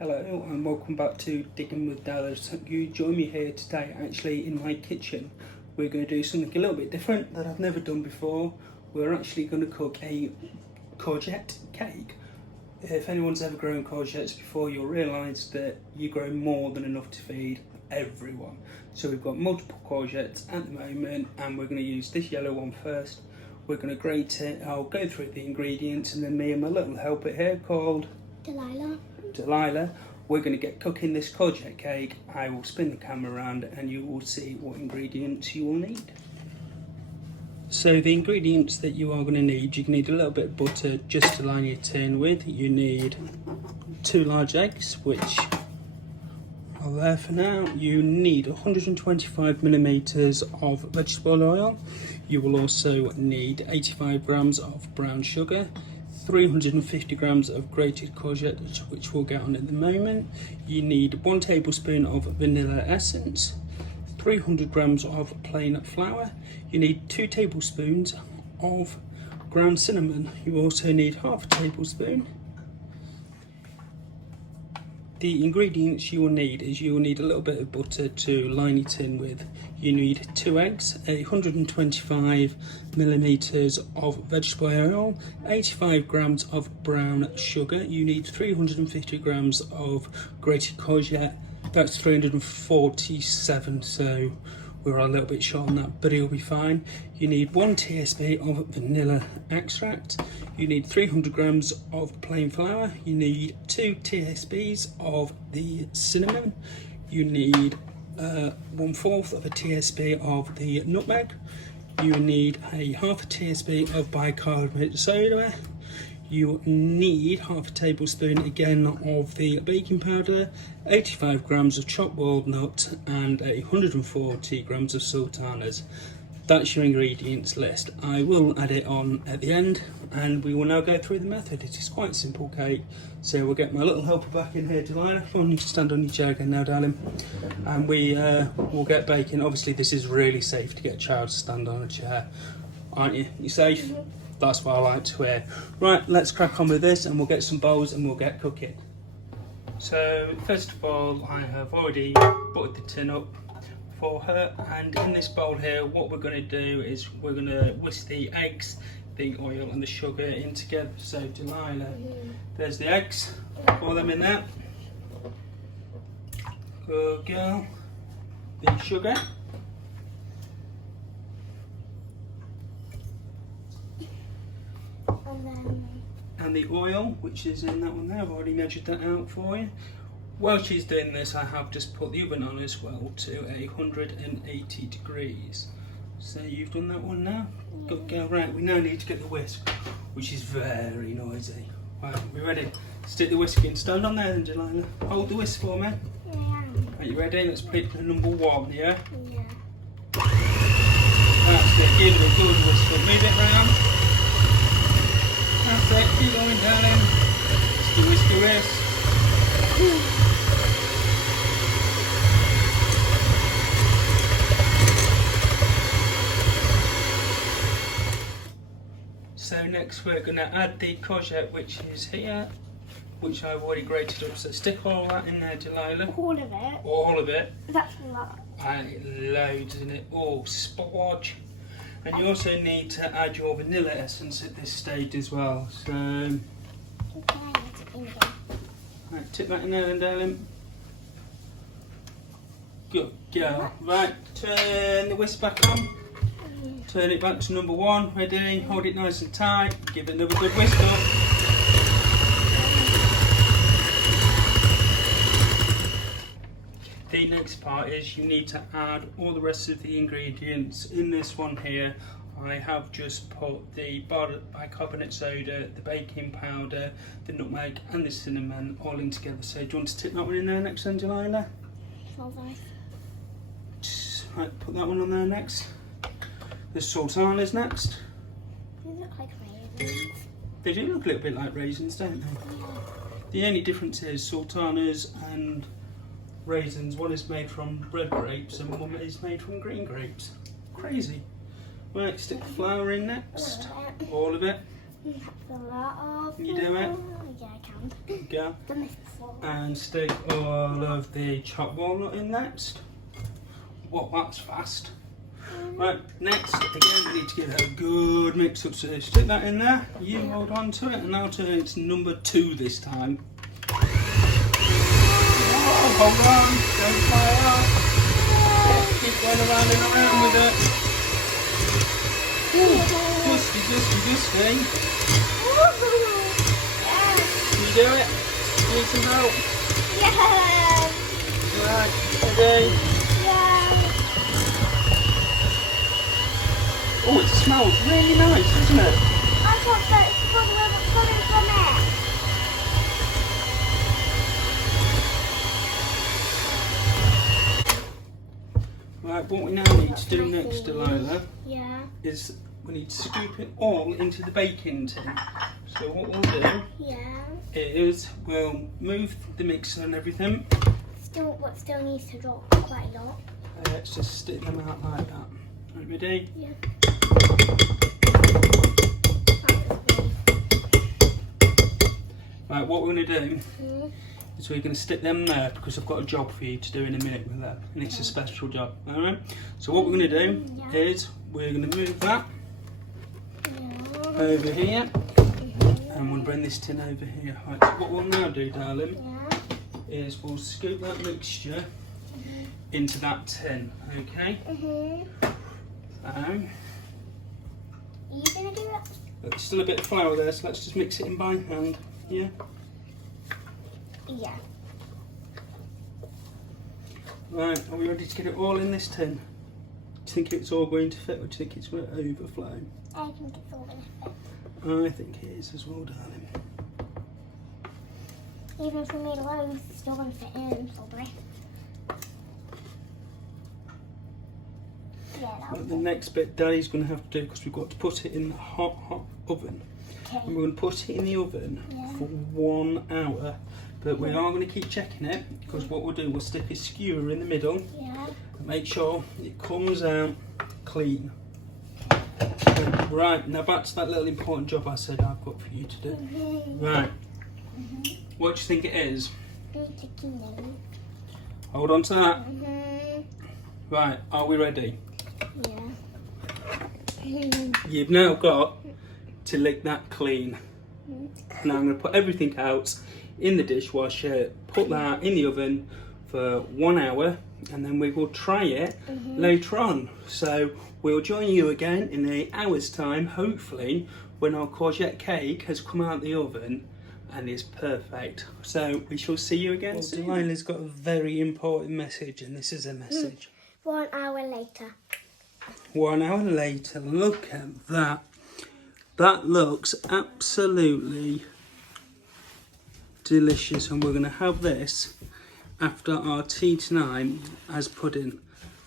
Hello and welcome back to Digging with Delilah. So you join me here today actually in my kitchen. We're going to do something a little bit different that I've never done before. We're actually going to cook a courgette cake. If anyone's ever grown courgettes before, you'll realise that you grow more than enough to feed everyone. So we've got multiple courgettes at the moment and we're going to use this yellow one first. We're going to grate it. I'll go through the ingredients and then me and my little helper here called Delilah, we're going to get cooking this courgette cake. I will spin the camera around and you will see what ingredients you will need. So the ingredients that you are going to need, you need a little bit of butter just to line your tin with. You need 2 large eggs, which are there for now. You need 125 millimeters of vegetable oil. You will also need 85 grams of brown sugar, 350 grams of grated courgette, which we'll get on at the moment. You need 1 tablespoon of vanilla essence, 300 grams of plain flour. You need 2 tablespoons of ground cinnamon. You also need half a tablespoon. The ingredients you will need is you will need a little bit of butter to line your tin with. You need 2 eggs, 125 millimeters of vegetable oil, 85 grams of brown sugar. You need 350 grams of grated courgette. That's 347, so we're a little bit short on that, but it'll be fine. You need 1 TSP of vanilla extract. You need 300 grams of plain flour. You need 2 TSPs of the cinnamon. You need 1/4 of a TSP of the nutmeg. You need a half a TSP of bicarbonate soda. You need half a tablespoon again of the baking powder, 85 grams of chopped walnut and 140 grams of sultanas. That's your ingredients list. I will add it on at the end and we will now go through the method. It is quite a simple cake. So we'll get my little helper back in here, Delilah. Come on, you can stand on your chair again now, darling. And we will get baking. Obviously this is really safe to get a child to stand on a chair. Aren't you? You safe? Mm-hmm. That's what I like to hear. Right, let's crack on with this and we'll get some bowls and we'll get cooking. So first of all, I have already buttered the tin up for her, and in this bowl here what we're going to do is we're going to whisk the eggs, the oil and the sugar in together. So Delilah, there's the eggs, pour them in there. Good girl. The sugar. And the oil, which is in that one there. I've already measured that out for you. While she's doing this, I have just put the oven on as well to 180 degrees. So you've done that one now? Good girl. Right, we now need to get the whisk, which is very noisy. Right, we ready? Stick the whisk in. Stand on there then, Delilah. Hold the whisk for me. Yeah. Are you ready? Let's put it to number 1, yeah? Yeah. That's it. Give it a good whisk. Move it round. That's it. Keep going, darling. Whiskey, whiskey, whisk. So next we're going to add the courgette, which is here, which I've already grated up. So stick all that in there, Delilah. All of it? All of it. That's a lot. And loads in it. Oh, splodge. And you also need to add your vanilla essence at this stage as well. So, right, tip that in there then, darling. Good girl. Right, turn the whisk back on. Turn it back to number 1. Ready? Hold it nice and tight. Give it another good whisk up. The next part is you need to add all the rest of the ingredients. In this one here, I have just put the bicarbonate soda, the baking powder, the nutmeg and the cinnamon all in together. So do you want to tip that one in there next then, Delilah? Right, put that one on there next. The sultanas next. They look like raisins. They do look a little bit like raisins, don't they? Yeah. The only difference is sultanas and raisins, one is made from red grapes and one is made from green grapes. Crazy. Right, stick the flour in next. All of it. That's a lot of. Can you do it? Yeah, I can. go. Done this before. And stick all of the chopped walnut in next. Well, that's fast. Right, next, again, we need to give that a good mix up. So stick that in there, you hold on to it, and now turn it to number 2 this time. Oh, hold on, don't fly out. Keep going around and around with it. Dusty. Can you do it? Need some help? Yeah. Right, ready? Yeah. Oh, it smells really nice, doesn't it? I thought that it's coming from it. Right, what we now need to do next, Delilah, is we need to scoop it all into the baking tin. So what we'll do is we'll move the mixer and everything. What still needs to drop quite a lot. Let's just stick them out like that. Right, ready? Yeah. Right, what we're going to do is we're going to stick them there because I've got a job for you to do in a minute with that, and it's a special job. Alright? So what we're going to do is we're going to move that over here, and we'll bring this tin over here. Right, so what we'll now do, darling, is we'll scoop that mixture into that tin, okay? Are you gonna do it? There's still a bit of flour there, so let's just mix it in by hand, yeah? Yeah. Right, are we ready to get it all in this tin? Do you think it's all going to fit, or do you think it's going to overflow? I think it's all gonna fit. I think it is as well, darling. Even if we made loaves, it's still gonna fit in, probably. Well, the next bit Daddy's going to have to do, because we've got to put it in the hot oven. Okay. And we're going to put it in the oven for 1 hour. But we are going to keep checking it, because what we'll do, we'll stick a skewer in the middle and make sure it comes out clean. Right, now back to that little important job I said I've got for you to do. Right, what do you think it is? Hold on to that. Right, are we ready? You've now got to lick that clean. Now I'm going to put everything out in the dishwasher, put that in the oven for 1 hour, and then we will try it later on. So we'll join you again in an hour's time, hopefully, when our courgette cake has come out of the oven and is perfect. So we shall see you again soon. Delilah's got a very important message, and this is a message. 1 hour later. 1 hour later, look at that. That looks absolutely delicious, and we're going to have this after our tea tonight as pudding.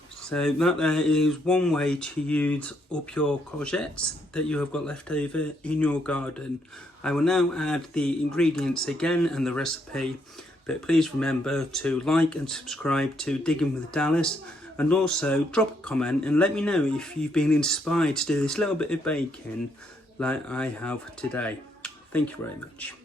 So that there is one way to use up your courgettes that you have got left over in your garden. I will now add the ingredients again and the recipe, but please remember to like and subscribe to Digging with Dallas, and also drop a comment and let me know if you've been inspired to do this little bit of baking like I have today. Thank you very much.